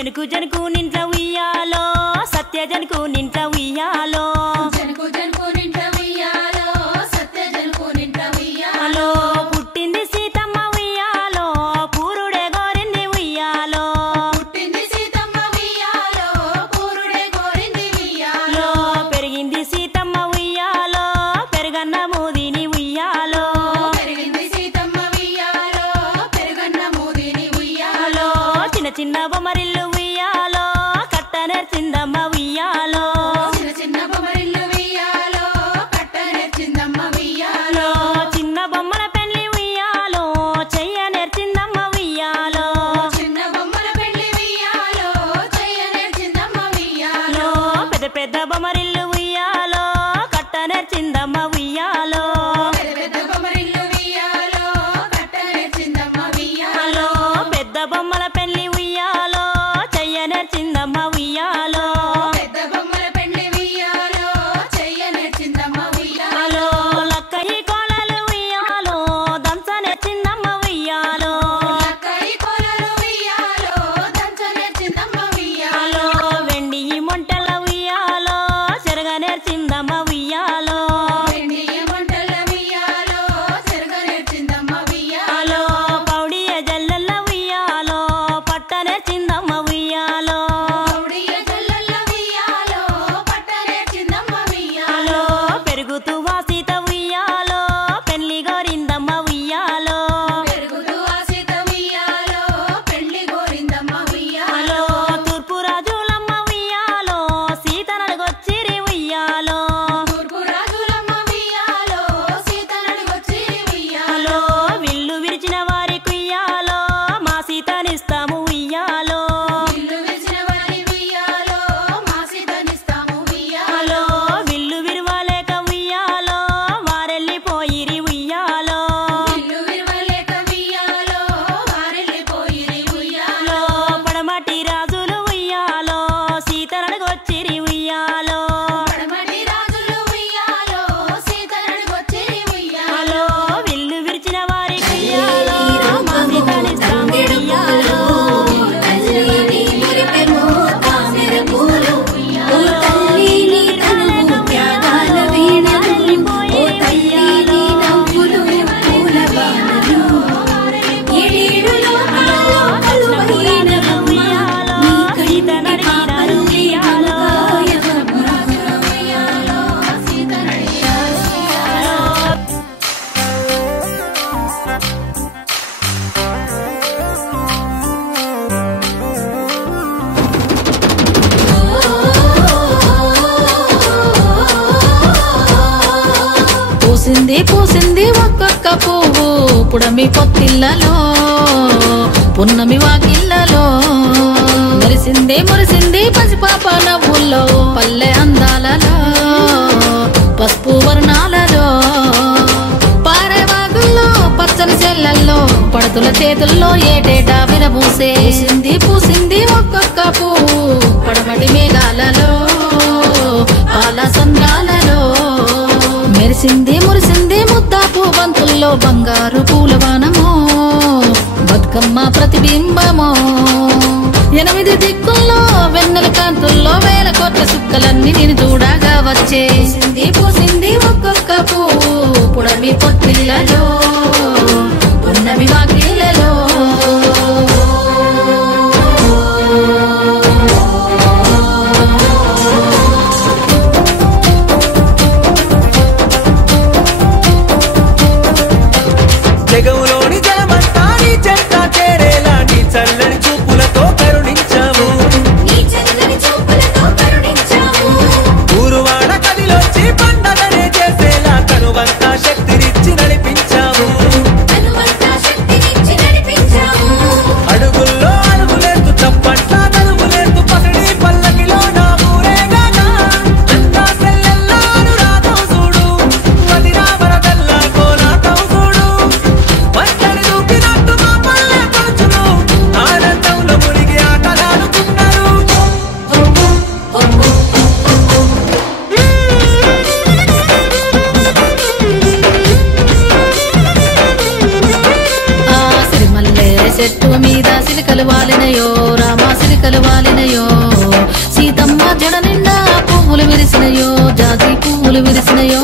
జనకు జనకు నింట ఉయ్యాలో సత్య జనకు నింట ఉయ్యాలో జనకు జనకు నింట ఉయ్యాలో సత్య జనకు నింట ఉయ్యాలో పుట్టింది సీతమ్మ ఉయ్యాలో పూరుడే గోరింది ఉయ్యాలో పుట్టింది సీతమ్మ ఉయ్యాలో పూరుడే గోరింది ఉయ్యాలో పెరిగింది సీతమ్మ ఉయ్యాలో పెరుగన్న మోదిని ఉయ్యాలో పెరిగింది సీతమ్మ ఉయ్యాలో పెరుగన్న మోదిని ఉయ్యాలో చిన్న చిన్న బొమ్మరిల్లు ఉయ్యాలో కట్ట నేర్చిందమ్మ ఉయ్యాలో చిన్న చిన్న బొమ్మరిల్లు ఉయ్యాలో కట్ట నేర్చిందమ్మ ఉయ్యాలో చిన్న బొమ్మల పెళ్లి ఉయ్యాలో చెయ్య నేర్చిందమ్మ ఉయ్యాలో చిన్న బొమ్మల పెళ్లి ఉయ్యాలో చెయ్య నేర్చిందమ్మ ఉయ్యాలో పెద్ద పెద్ద బొమ్మరిల్లు ఉయ్యాలో కట్ట నేర్చిందమ్మ ఉయ్యాలో పెద్ద పెద్ద బొమ్మరిల్లు ఉయ్యాలో కట్ట నేర్చిందమ్మ ఉయ్యాలో పెద్ద బొమ్మల పెళ్లి ఉయ్యాలో చెయ్య నేర్చిందమ్మ ఉయ్యాలో పెద్ద బొమ్మల పెళ్లి ఉయ్యాలో చెయ్య నేర్చిందమ్మ ఉయ్యాలో లక్కయి కోలలు ఉయ్యాలో దంచ నేర్చిందమ్మ ఉయ్యాలో లక్కయి కోలలు ఉయ్యాలో దంచ నేర్చిందమ్మ ఉయ్యాలో వెండి మొంటల ఉయ్యాలో చెరగ నేర్చిందమ్మ ఉయ్యాలో వెండి మంటల ఉయ్యాలో చెరగ నేర్చిందమ్మ ఉయ్యాలో పౌడియ జల్లెల్ల ఉయ్యాలో పట్ట నేర్చిందమ్మ ఉయ్యాలో పౌడియ జల్లెల్ల ఉయ్యాలో పట్ట నేర్చిందమ్మ ఉయ్యాలో పెరుగుతూ వాసిత ఉయ్యాలో పెళ్లి గోరిందమ్మ ఉయ్యాలో పెరుగుతూ ఆసిత ఉయ్యాలో పెళ్లి గోరిందమ్మ ఉయ్యాలో తూర్పు రాజులమ్మ ఉయ్యాలో సీత నడుగొచ్చిరి ఉయ్యాలో తూర్పు రాజులమ్మ ఉయ్యాలో సీత నడుగొచ్చి ఉయ్యాలో విల్లు విరిచిన వారి కుయ్యాలో మా సీతనిస్తాము ఉయ్యాలో ఇల్లు విరిచిన వారి ఉయ్యాలో మా సీతనిస్తాము ఉయ్యాలో విల్లు విరువలేక ఉయ్యాలో వారెళ్ళిపోయిరి ఉయ్యాలో ఇల్లు విరవలేక ఉయ్యాలో వారెళ్ళిపోయిరి ఉయ్యాలో పడమటి రాజులు ఉయ్యాలో సీత నడుగొచ్చిరి ఉయ్యాలో పడమటి రాజులు ఉయ్యాలో సీత నడుగొచ్చి ఉయ్యాలో విల్లు విరిచిన వారి కుయ్యాలో మా సీతనిస్తాము ఉయ్యాలో పూసింది పూసింది ఒక్కొక్క పువ్వు పుడమి పొత్తిళ్ళలో పున్నమి వాకిళ్ళలో మురిసింది మురిసింది పసిపాప నవ్వుల్లో పల్లె అందాలలో పసుపు వర్ణాలలో పారే వాగుల్లో పచ్చని చెల్లల్లో పడతుల చేతుల్లో ఏటేటా విరబూసే పూసింది పూసింది ఒక్కొక్క పువ్వు పడమటి మేఘాలలో పాల సంద్రాలలో మెరిసింది మురిసింది ముద్దాపు బంతుల్లో బంగారు పూలవానమో బతుకమ్మ ప్రతిబింబమో 8 దిక్కుల్లో వెన్నెల కాంతుల్లో వేల కోట్ల సుక్కలన్నీ నేను చూడగా వచ్చే పూసింది పూసింది ఒక్కొక్క పువ్వు పుడమి పొత్తిళ్ళలో పున్నమి వాకిళ్ళలో జగములోని జలమంతా నీ చెంత చేరేలా నీ చల్లని చూపులతో కరుణించావు ఊరువాడ కదిలొచ్చి పండగనే చేసేలా కనువంతా శక్తినిచ్చిన పాటలు వాలినయో సీతమ్మ జడ నిండా పువ్వులు విరిసినయో జాజి పువ్వులు విరిసినయో